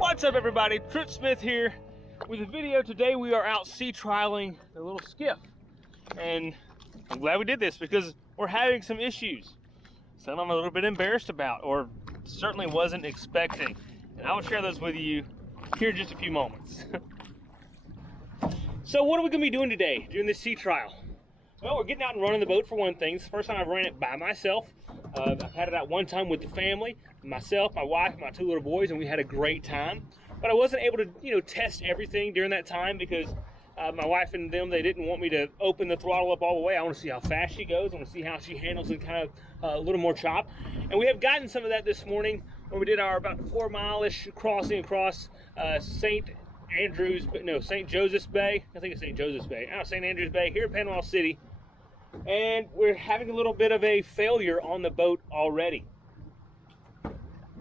What's up, everybody? Trip Smith here with a video. Today we are out sea trialing the little skiff, and I'm glad we did this because we're having some issues. Some I'm a little bit embarrassed about, or certainly wasn't expecting, and I will share those with you here in just a few moments. So what are we going to be doing today during this sea trial? Well, we're getting out and running the boat for one thing. It's the first time I've ran it by myself. I've had it out one time with the family, myself, my wife, my two little boys, and we had a great time. But I wasn't able to, test everything during that time because my wife and them, they didn't want me to open the throttle up all the way. I want to see how fast she goes. I want to see how she handles it, kind of a little more chop. And we have gotten some of that this morning when we did our about 4 mile-ish crossing across St. Joseph's Bay. I think it's St. Joseph's Bay. St. Andrews Bay here in Panama City. And we're having a little bit of a failure on the boat already.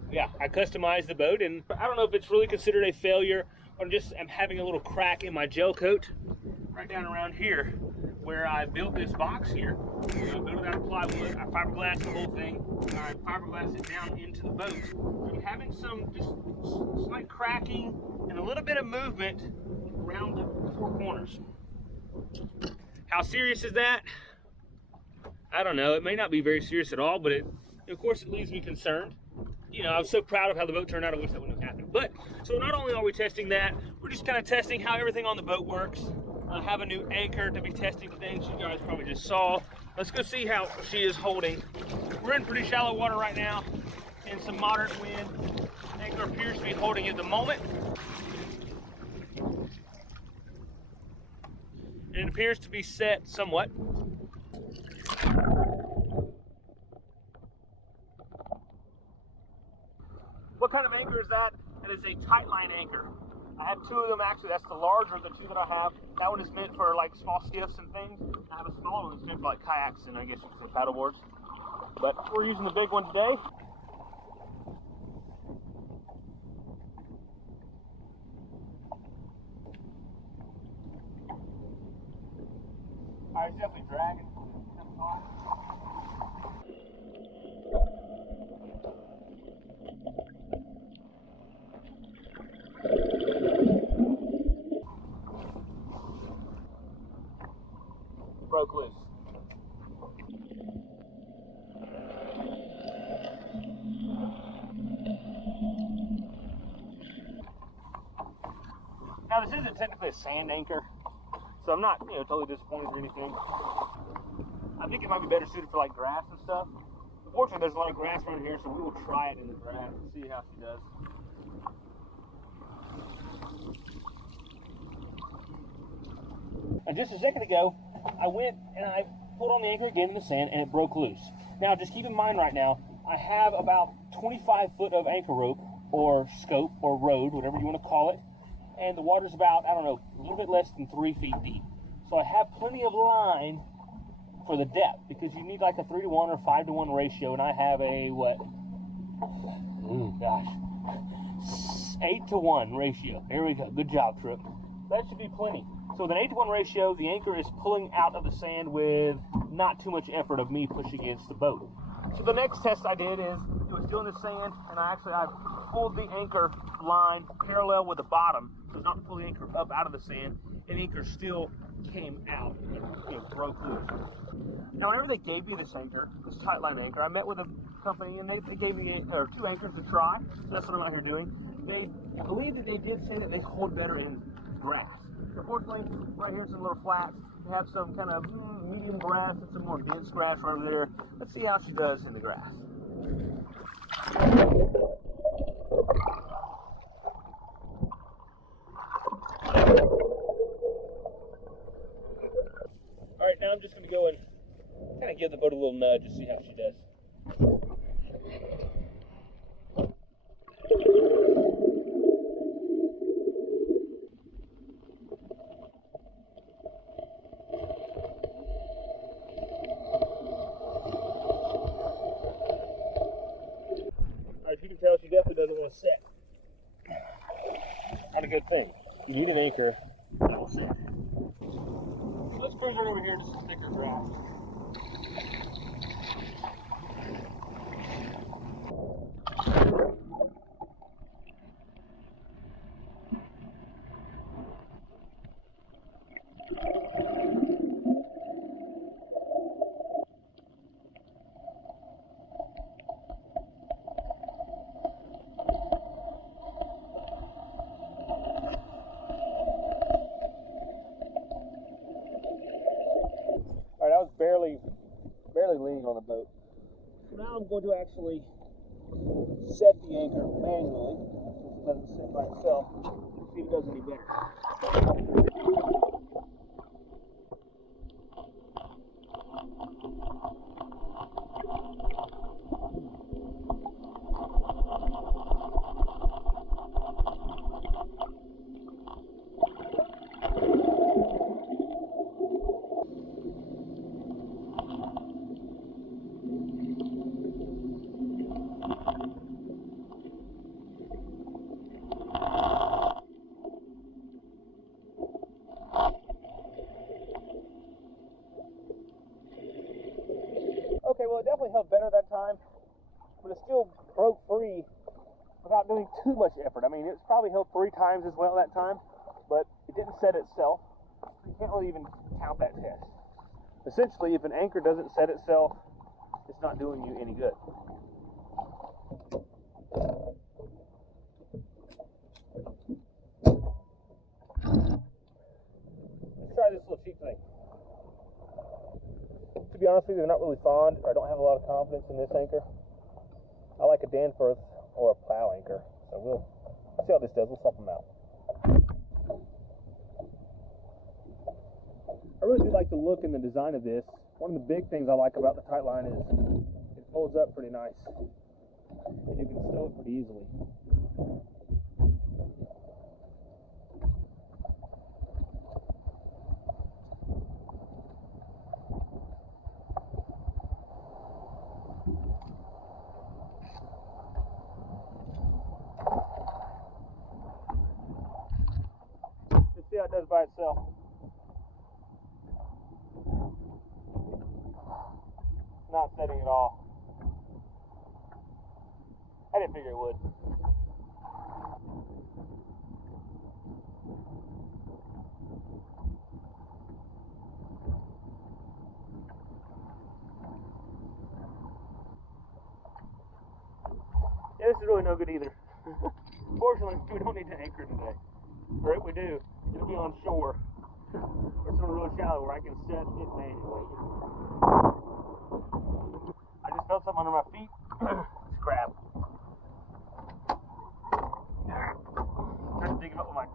Yeah, I customized the boat, and I don't know if it's really considered a failure or just I'm having a little crack in my gel coat right down around here where I built this box here. I built it out of plywood. I fiberglassed the whole thing. I fiberglassed it down into the boat. I'm having some just slight cracking and a little bit of movement around the 4 corners. How serious is that? I don't know. It may not be very serious at all, but of course it leaves me concerned. I was so proud of how the boat turned out. I wish that wouldn't have happened. But, so not only are we testing that, we're just kind of testing how everything on the boat works. I have a new anchor to be testing today, as you guys probably just saw. Let's go see how she is holding. We're in pretty shallow water right now, and some moderate wind. The anchor appears to be holding at the moment. And it appears to be set somewhat. What kind of anchor is that? That is a tight line anchor. I have 2 of them actually. That's the larger of the 2 that I have. That one is meant for like small skiffs and things. I have a smaller one that's meant for like kayaks and I guess you could say paddle boards. But we're using the big one today. Alright, it's definitely dragging. Broke loose. Now this isn't technically a sand anchor, so I'm not, totally disappointed or anything. I think it might be better suited for like grass and stuff. Unfortunately, there's a lot of grass around here, so we will try it in the grass and see how she does. And just a second ago, I went and I pulled on the anchor again in the sand and it broke loose. Now, just keep in mind right now, I have about 25 foot of anchor rope or scope or road, whatever you want to call it. And the water's about, I don't know, a little bit less than 3 feet deep. So I have plenty of line for the depth because you need like a 3-to-1 or 5-to-1 ratio. And I have a, 8-to-1 ratio. There we go. Good job, Trip. That should be plenty. So with an 8-to-1 ratio, the anchor is pulling out of the sand with not too much effort of me pushing against the boat. So the next test I did is, it was still in the sand, and I pulled the anchor line parallel with the bottom, so not to pull the anchor up out of the sand, and the anchor still came out and broke loose. Now, whenever they gave me this anchor, this tightline anchor, I met with a company and they gave me 2 anchors to try. So that's what I'm out here doing. They believe that they did say that they hold better in grass. Unfortunately, right here, some little flats. We have some kind of medium grass and some more dense grass right over there. Let's see how she does in the grass. All right, now I'm just going to go and kind of give the boat a little nudge to see how she does. Alright, you can tell she definitely doesn't want to set. Not a good thing. You need an anchor that will set. So let's cruise right over here to some thicker grass. Alright, I was barely leaning on the boat. So now I'm going to actually set the anchor manually, since it doesn't set by itself, see if it does any better. Okay, well, it definitely held better that time, but it still broke free without doing too much effort. I mean, it's probably held 3 times as well that time, but it didn't set itself. You can't really even count that test. Essentially, if an anchor doesn't set itself, it's not doing you any good. Let's try this little cheap thing. To be honest with you, they're not really fond, or I don't have a lot of confidence in this anchor. I like a Danforth or a plow anchor, so we'll see how this does. We'll swap them out. I really do like the look and the design of this. One of the big things I like about the tightline is it folds up pretty nice, and you can stow it pretty easily. Let's see how it does by itself. Not setting at all. I didn't figure it would. Yeah, this is really no good either. Fortunately, we don't need to anchor today. Or if we do, it'll be on shore. Or somewhere really shallow where I can set it manually. I just felt something under my feet. It's crab. Tried to dig it up with my.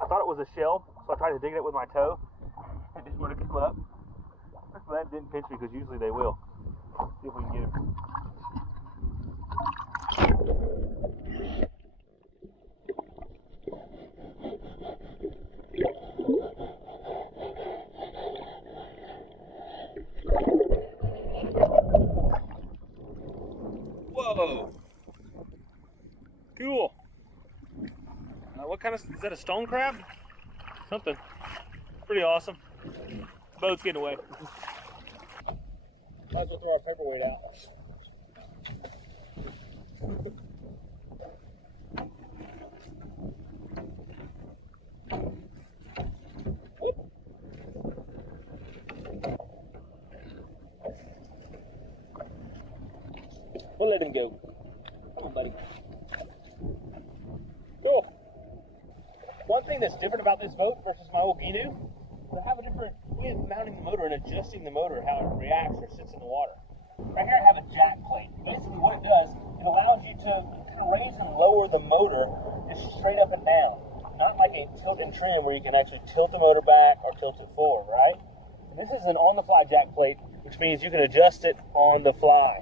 I thought it was a shell, so I tried to dig it up with my toe. It didn't want to come up. But that didn't pinch me because usually they will. See if we can get it. Whoa! Cool. What kind of, is that a stone crab? Something. Pretty awesome. Boat's getting away. Might as well throw our paperweight out. We'll let him go. Come on, buddy. Cool. One thing that's different about this boat versus my old Ginu, I have a different way of mounting the motor and adjusting the motor, how it reacts or sits in the water. Right here I have a jack plate. Basically what it does, it allows you to kind of raise and lower the motor just straight up and down. Not like a tilt and trim where you can actually tilt the motor back or tilt it forward, right? This is an on-the-fly jack plate, which means you can adjust it on the fly.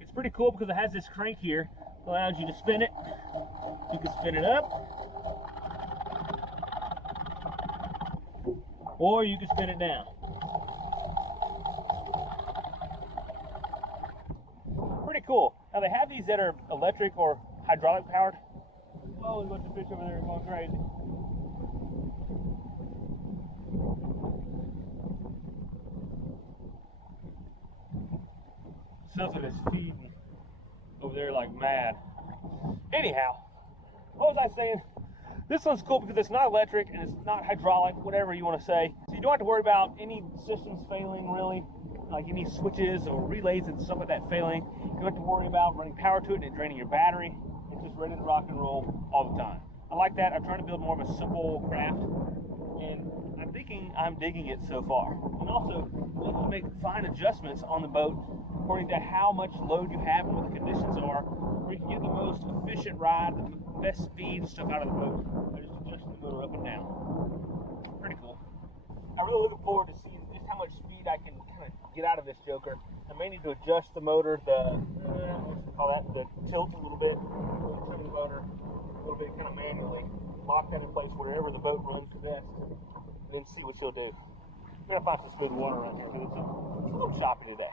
It's pretty cool because it has this crank here. It allows you to spin it. You can spin it up, or you can spin it down. Pretty cool. Now they have these that are electric or hydraulic powered. Oh, there's a bunch of fish over there going crazy. Sounds like it's feeding over there like mad. Anyhow, what was I saying? This one's cool because it's not electric and it's not hydraulic, whatever you want to say. So you don't have to worry about any systems failing really, like any switches or relays and stuff like that failing. You don't have to worry about running power to it and it draining your battery. It's just ready to rock and roll all the time. I like that. I'm trying to build more of a simple craft, and I'm thinking I'm digging it so far. And also, you can make fine adjustments on the boat according to how much load you have and what the conditions are, where you can get the most efficient ride, the best speed and stuff out of the boat by just adjusting the motor up and down. Pretty cool. I'm really looking forward to seeing just how much speed I can kind of get out of this joker. I may need to adjust the motor, the tilt a little bit, trim the motor a little bit kind of manually, lock that in place wherever the boat runs the best, and then see what she'll do. I'm gonna find some smooth water around here because it's a little choppy today.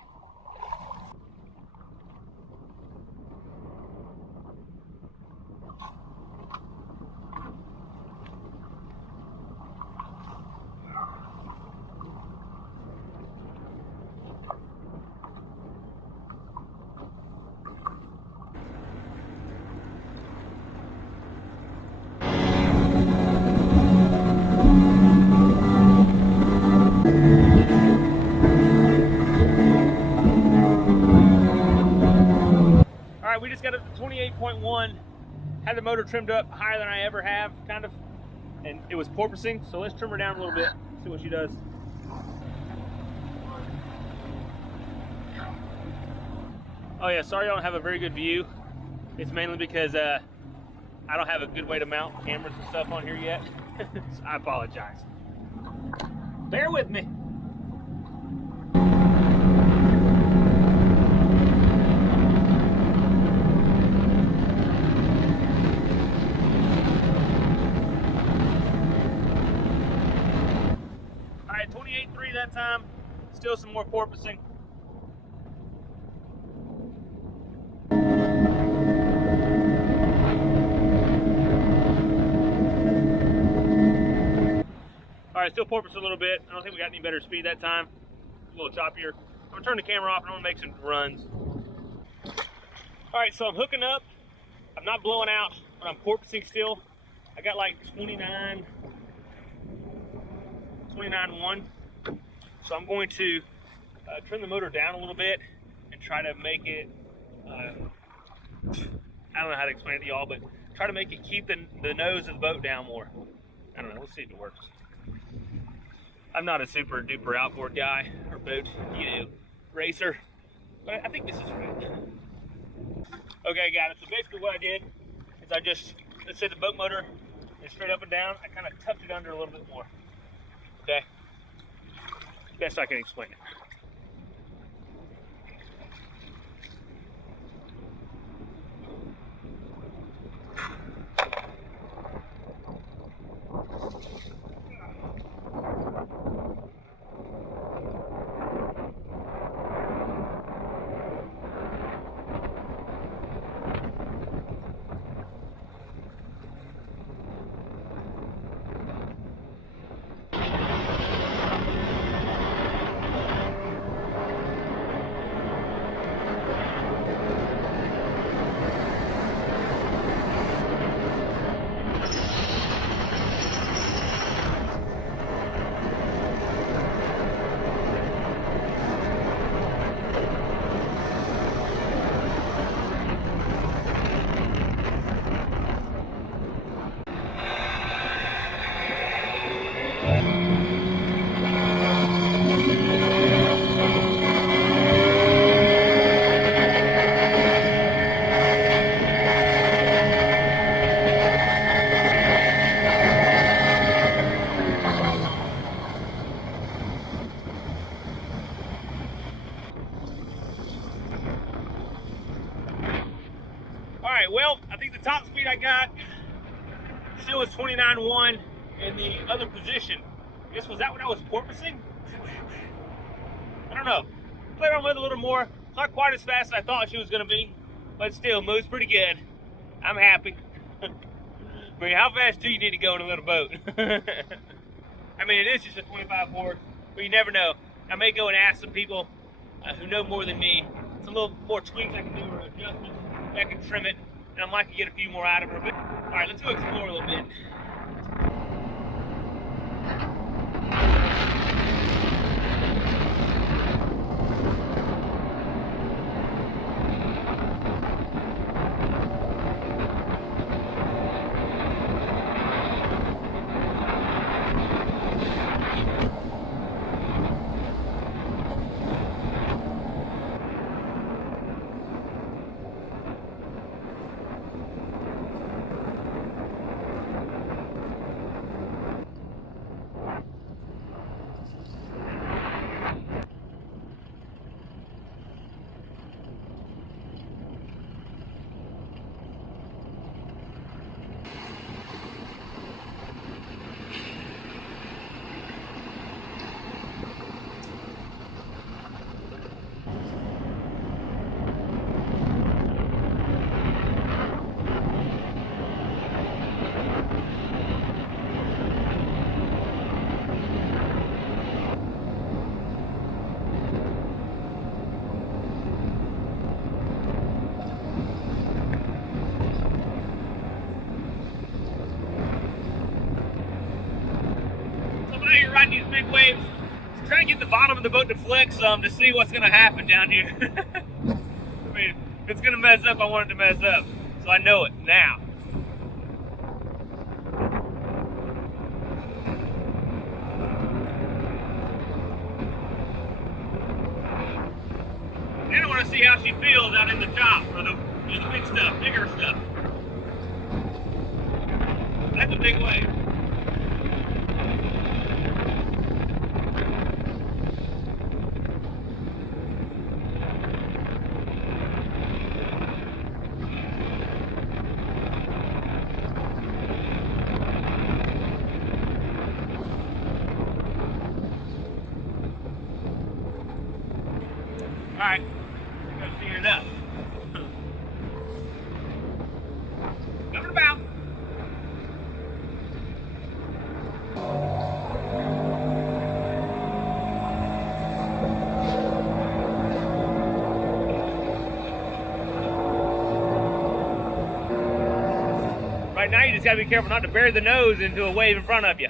We just got up to 28.1, had the motor trimmed up higher than I ever have, kind of, and it was porpoising, so let's trim her down a little bit, see what she does. Oh yeah, sorry I don't have a very good view. It's mainly because I don't have a good way to mount cameras and stuff on here yet. So I apologize. Bear with me. That time, still some more porpoising. All right, still porpoise a little bit. I don't think we got any better speed that time. A little choppier. I'm gonna turn the camera off and I'm gonna make some runs. All right, so I'm hooking up. I'm not blowing out, but I'm porpoising still. I got like 29.1. So I'm going to trim the motor down a little bit and try to make it, I don't know how to explain it to y'all, but try to make it keep the nose of the boat down more. I don't know, we'll see if it works. I'm not a super duper outboard guy or boat, racer, but I think this is right. Okay, got it. So basically what I did is I just, let's say the boat motor is straight up and down, I kind of tucked it under a little bit more, okay? Best I can explain it. well, I think the top speed I got still was 29.1 in the other position. I guess, was that what I was porpoising? I don't know. Played around with it a little more. It's not quite as fast as I thought she was going to be, but still moves pretty good. I'm happy. I mean, how fast do you need to go in a little boat? I mean, it is just a 25 horse, but you never know. I may go and ask some people who know more than me. Some little more tweaks I can do or adjustments. I can trim it, and I might get a few more out of her. But, all right, let's go explore a little bit. Riding these big waves, trying to get the bottom of the boat to flex some to see what's going to happen down here. I mean, if it's going to mess up, I want it to mess up, so I know it now. Then I want to see how she feels out in the top, or the big stuff, bigger stuff. That's a big wave. All right, I've seen enough. Coming about. Right now, you just gotta be careful not to bury the nose into a wave in front of you.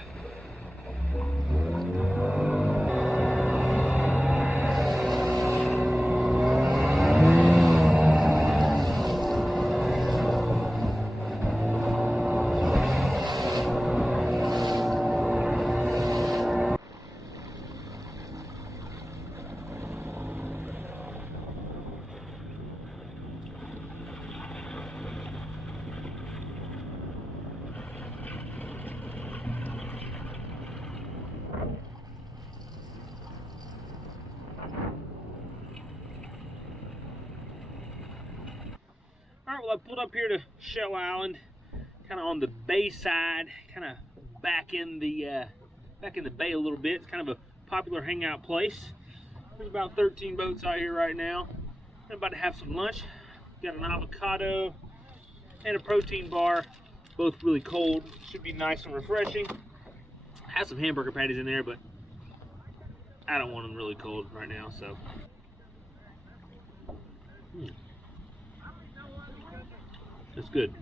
All right, well, I pulled up here to Shell Island, kind of on the bay side, kind of back in the bay a little bit. It's kind of a popular hangout place. There's about 13 boats out here right now. I'm about to have some lunch. Got an avocado and a protein bar, both really cold. Should be nice and refreshing. Have some hamburger patties in there, but I don't want them really cold right now, so. That's good.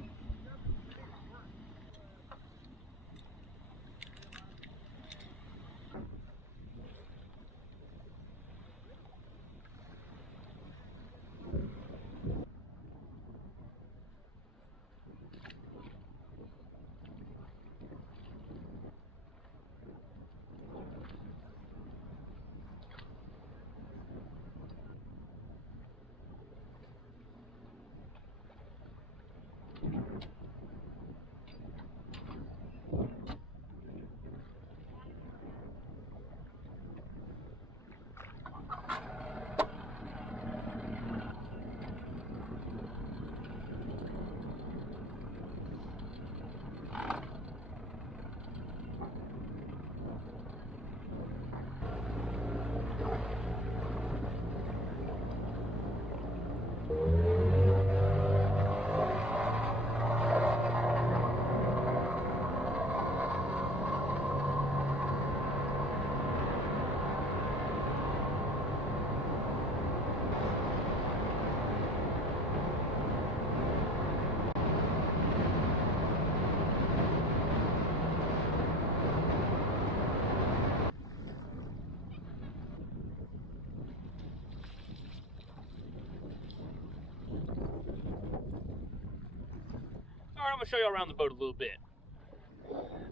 gonna show you around the boat a little bit.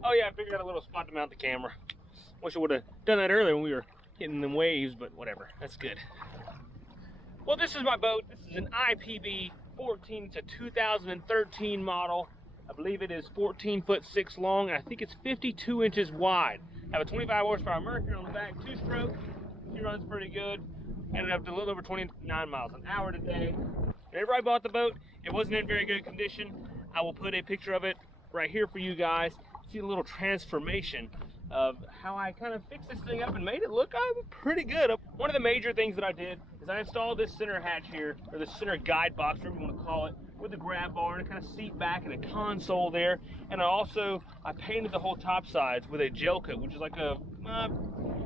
Oh yeah, I figured out a little spot to mount the camera. Wish I would have done that earlier when we were hitting them waves, but whatever, that's good. Well, this is my boat. This is an IPB 14. It's a 2013 model. I believe it is 14'6" long, and I think it's 52 inches wide. I have a 25 horsepower Mercury on the back, 2-stroke. She runs pretty good. Ended up to a little over 29 miles an hour today. Whenever I bought the boat, it wasn't in very good condition. I will put a picture of it right here for you guys. See a little transformation of how I kind of fixed this thing up and made it look pretty good. One of the major things that I did is I installed this center hatch here, or the center guide box, whatever you want to call it, with a grab bar and a kind of seat back and a console there. And I painted the whole top sides with a gel coat, which is like a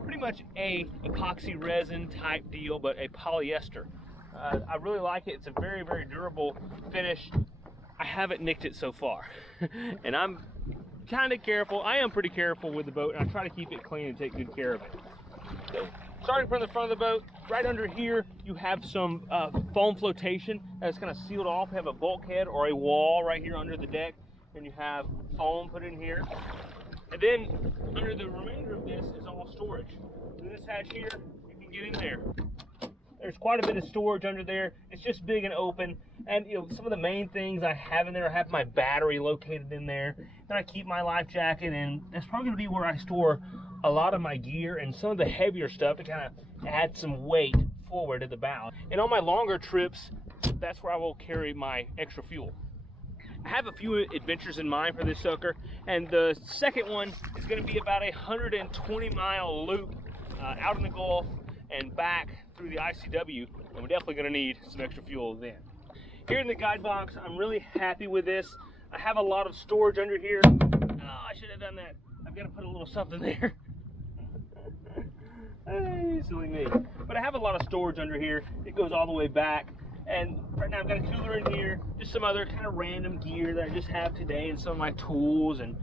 pretty much a epoxy resin type deal, but a polyester. I really like it. It's a very, very durable finish. I haven't nicked it so far, and I'm kind of careful. I am pretty careful with the boat, and I try to keep it clean and take good care of it. So, starting from the front of the boat, right under here, you have some foam flotation that's kind of sealed off. You have a bulkhead or a wall right here under the deck, and you have foam put in here. And then under the remainder of this is all storage. So this hatch here, you can get in there. There's quite a bit of storage under there. It's just big and open. And you know, some of the main things I have in there, I have my battery located in there. Then I keep my life jacket, and that's probably gonna be where I store a lot of my gear and some of the heavier stuff to kind of add some weight forward at the bow. And on my longer trips, that's where I will carry my extra fuel. I have a few adventures in mind for this sucker, and the second one is gonna be about a 120-mile loop out in the Gulf and back through the ICW, and we're definitely going to need some extra fuel then. Here in the guide box, I'm really happy with this. I have a lot of storage under here. Oh, I should have done that. I've got to put a little something there. Hey, silly me. But I have a lot of storage under here. It goes all the way back. And right now I've got a cooler in here, just some other kind of random gear that I just have today, and some of my tools and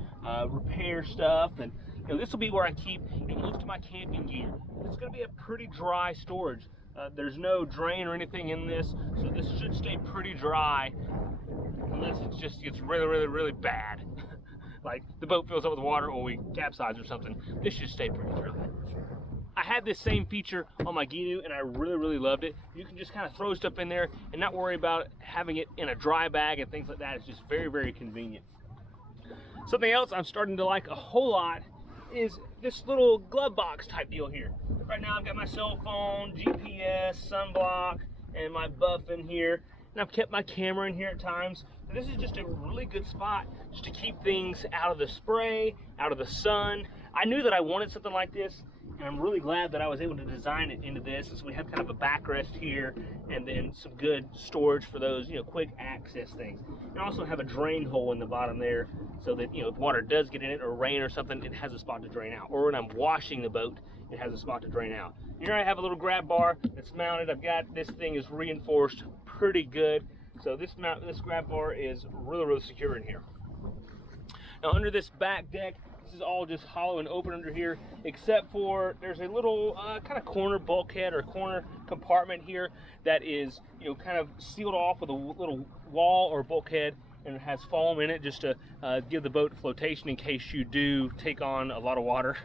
repair stuff. And you know, this will be where I keep most of my camping gear. It's going to be a pretty dry storage. There's no drain or anything in this, so this should stay pretty dry unless it just gets really, really, really bad. Like the boat fills up with water or we capsize or something. This should stay pretty dry. I had this same feature on my Ginu, and I really, really loved it. You can just kind of throw stuff in there and not worry about having it in a dry bag and things like that. It's just very, very convenient. Something else I'm starting to like a whole lot is this little glove box type deal here. Right now I've got my cell phone, GPS, sunblock, and my buff in here. And I've kept my camera in here at times. But this is just a really good spot just to keep things out of the spray, out of the sun. I knew that I wanted something like this, and I'm really glad that I was able to design it into this. And so we have kind of a backrest here, and then some good storage for those, you know, quick access things. And also have a drain hole in the bottom there, so that, you know, if water does get in it or rain or something, it has a spot to drain out. Or when I'm washing the boat, it has a spot to drain out. Here I have a little grab bar that's mounted. I've got this thing is reinforced pretty good. So this grab bar is really, really secure in here. Now under this back deck, this is all just hollow and open under here, except for there's a little kind of corner bulkhead or corner compartment here that is, you know, kind of sealed off with a little wall or bulkhead, and it has foam in it just to give the boat flotation in case you do take on a lot of water.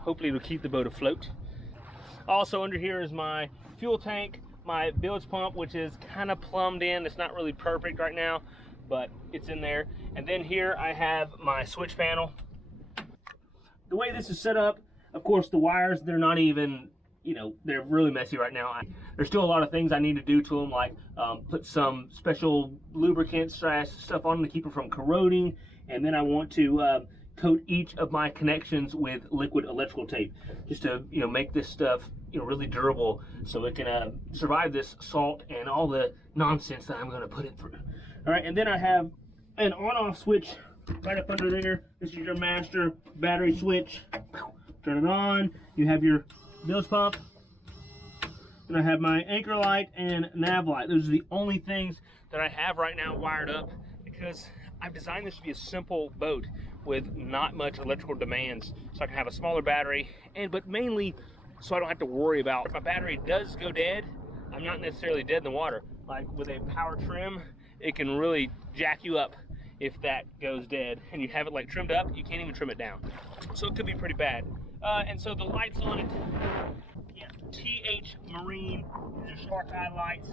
Hopefully it'll keep the boat afloat. Also under here is my fuel tank, my bilge pump, which is kind of plumbed in. It's not really perfect right now, but it's in there. And then here I have my switch panel. The way this is set up, of course, the wires, they're not even, you know, they're really messy right now. There's still a lot of things I need to do to them, like put some special lubricant stuff on them to keep them from corroding. And then I want to coat each of my connections with liquid electrical tape, just to, you know, make this stuff, you know, really durable, so it can survive this salt and all the nonsense that I'm going to put it through. All right, and then I have an on-off switch right up under there. This is your master battery switch. Turn it on. You have your bilge pump. And I have my anchor light and nav light. Those are the only things that I have right now wired up, because I've designed this to be a simple boat with not much electrical demands, so I can have a smaller battery, but mainly so I don't have to worry about if my battery does go dead, I'm not necessarily dead in the water. Like with a power trim, it can really jack you up if that goes dead and you have it like trimmed up. You can't even trim it down, so it could be pretty bad. And so the lights on it, yeah, TH Marine, these are shark eye lights.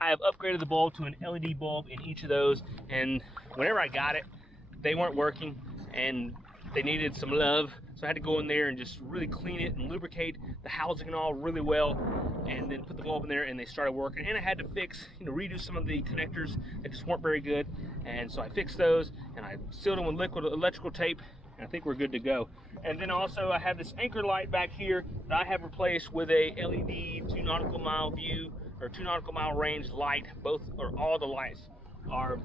I have upgraded the bulb to an LED bulb in each of those, and whenever I got it, they weren't working and they needed some love, so I had to go in there and just really clean it and lubricate the housing and all really well, and then put the bulb in there and they started working. And I had to fix, redo some of the connectors that just weren't very good, and so I fixed those and I sealed them with liquid electrical tape, and I think we're good to go. And then also I have this anchor light back here that I have replaced with a LED 2 nautical mile view or 2 nautical mile range light. Both or all the lights are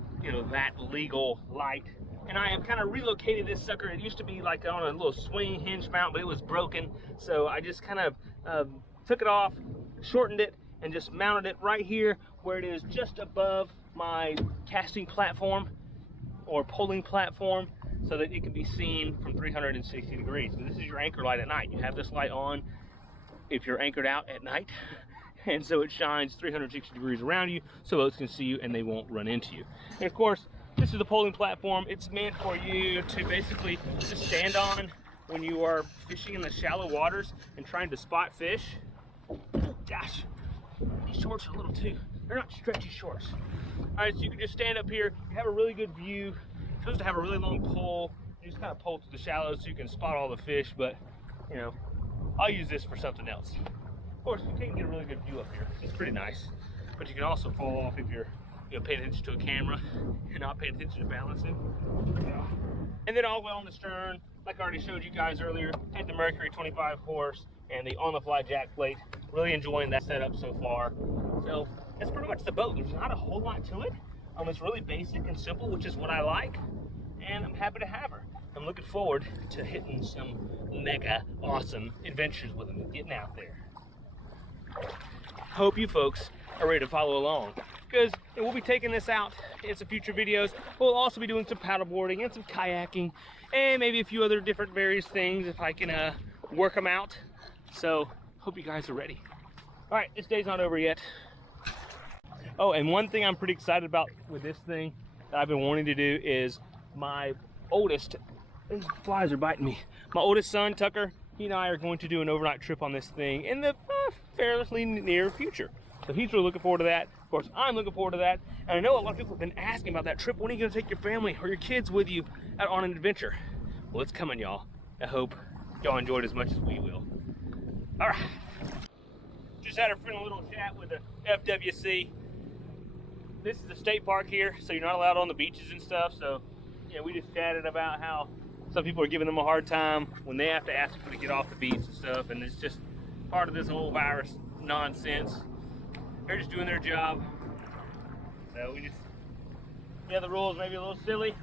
that legal light. And I have kind of relocated this sucker. It used to be like on a little swing hinge mount, but it was broken, so I just kind of took it off, shortened it, and just mounted it right here where it is just above my casting platform or pulling platform, so that it can be seen from 360 degrees. So this is your anchor light at night. You have this light on if you're anchored out at night, and so it shines 360 degrees around you so boats can see you and they won't run into you. And of course, this is the polling platform. It's meant for you to basically just stand on when you are fishing in the shallow waters and trying to spot fish. Gosh, these shorts are a little too, they're not stretchy shorts. All right, so you can just stand up here, you have a really good view. You're supposed to have a really long pole. You just kind of pull through the shallows so you can spot all the fish, but I'll use this for something else. Of course, you can get a really good view up here. It's pretty nice, but you can also fall off if you're paying attention to a camera and not paying attention to balancing. And then all the way on the stern, like I already showed you guys earlier, had the Mercury 25 horse and the on-the-fly jack plate. Really enjoying that setup so far. So that's pretty much the boat. There's not a whole lot to it. It's really basic and simple, which is what I like, and I'm happy to have her. I'm looking forward to hitting some mega awesome adventures with them and getting out there. Hope you folks are ready to follow along, because we'll be taking this out in some future videos. We'll also be doing some paddleboarding and some kayaking and maybe a few other different various things if I can work them out. So hope you guys are ready. All right, this day's not over yet. Oh, and one thing I'm pretty excited about with this thing that I've been wanting to do is my oldest, these flies are biting me. My oldest son, Tucker, he and I are going to do an overnight trip on this thing in the fairly near future. So he's really looking forward to that. Of course, I'm looking forward to that. And I know a lot of people have been asking about that trip. When are you going to take your family or your kids with you out on an adventure? Well, it's coming, y'all. I hope y'all enjoyed as much as we will. All right. Just had a friendly little chat with the FWC. This is the state park here, so you're not allowed on the beaches and stuff. So, we just chatted about how some people are giving them a hard time when they have to ask people to get off the beach and stuff, and it's just part of this whole virus nonsense. They're just doing their job. So the rules may be a little silly,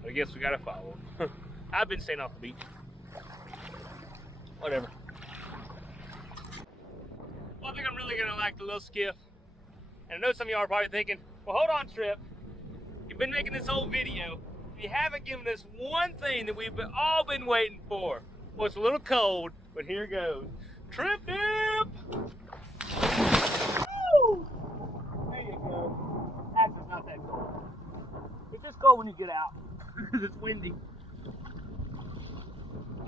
but I guess we gotta follow them. I've been staying off the beach. Whatever. Well, I think I'm really gonna like the little skiff. And I know some of y'all are probably thinking, well, hold on, Trip. You've been making this whole video, and you haven't given us one thing that we've all been waiting for. Well, it's a little cold, but here goes. Trip dip! Woo! There you go. Actually, it's not that cold. It's just cold when you get out, because it's windy.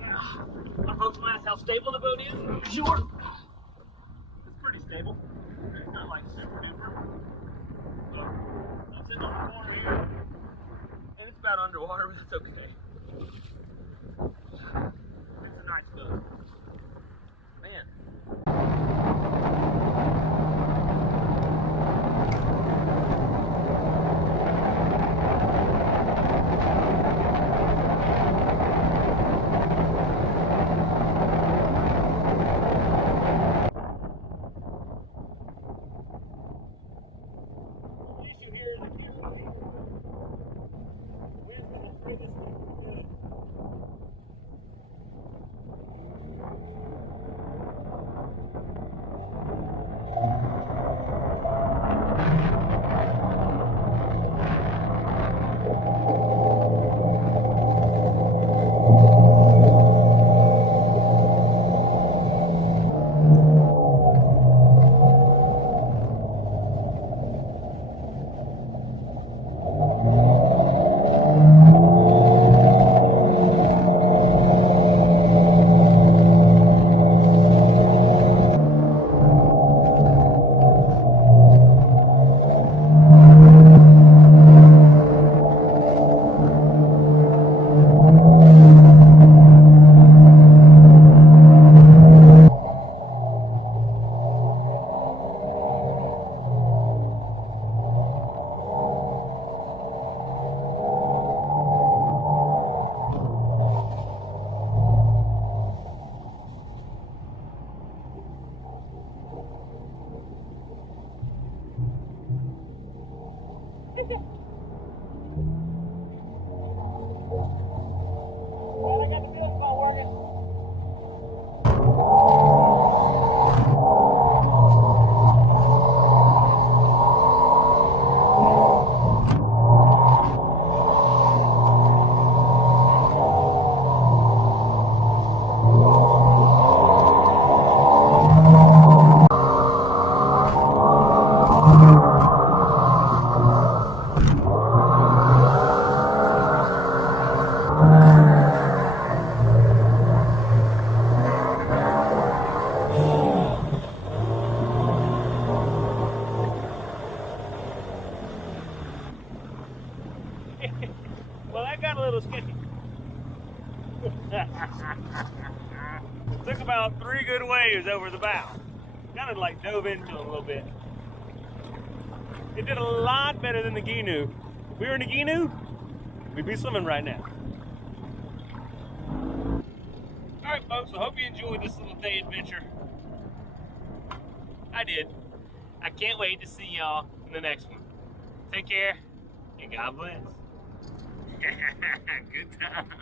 I hope you ask how stable the boat is. I'm sure. It's pretty stable. It's not like super duper. So I'm sitting on the corner here, and it's about underwater, but it's okay. It's a nice boat. Man. The issue here is the wind. The wind is going to throw this thing Well, I got the discount working. Well, that got a little sketchy. Took about 3 good waves over the bow. Kind of like dove into it a little bit. It did a lot better than the Gnu. If we were in a Gnu, we'd be swimming right now. Alright folks, I hope you enjoyed this little day adventure. I did. I can't wait to see y'all in the next one. Take care, and God bless. Good times.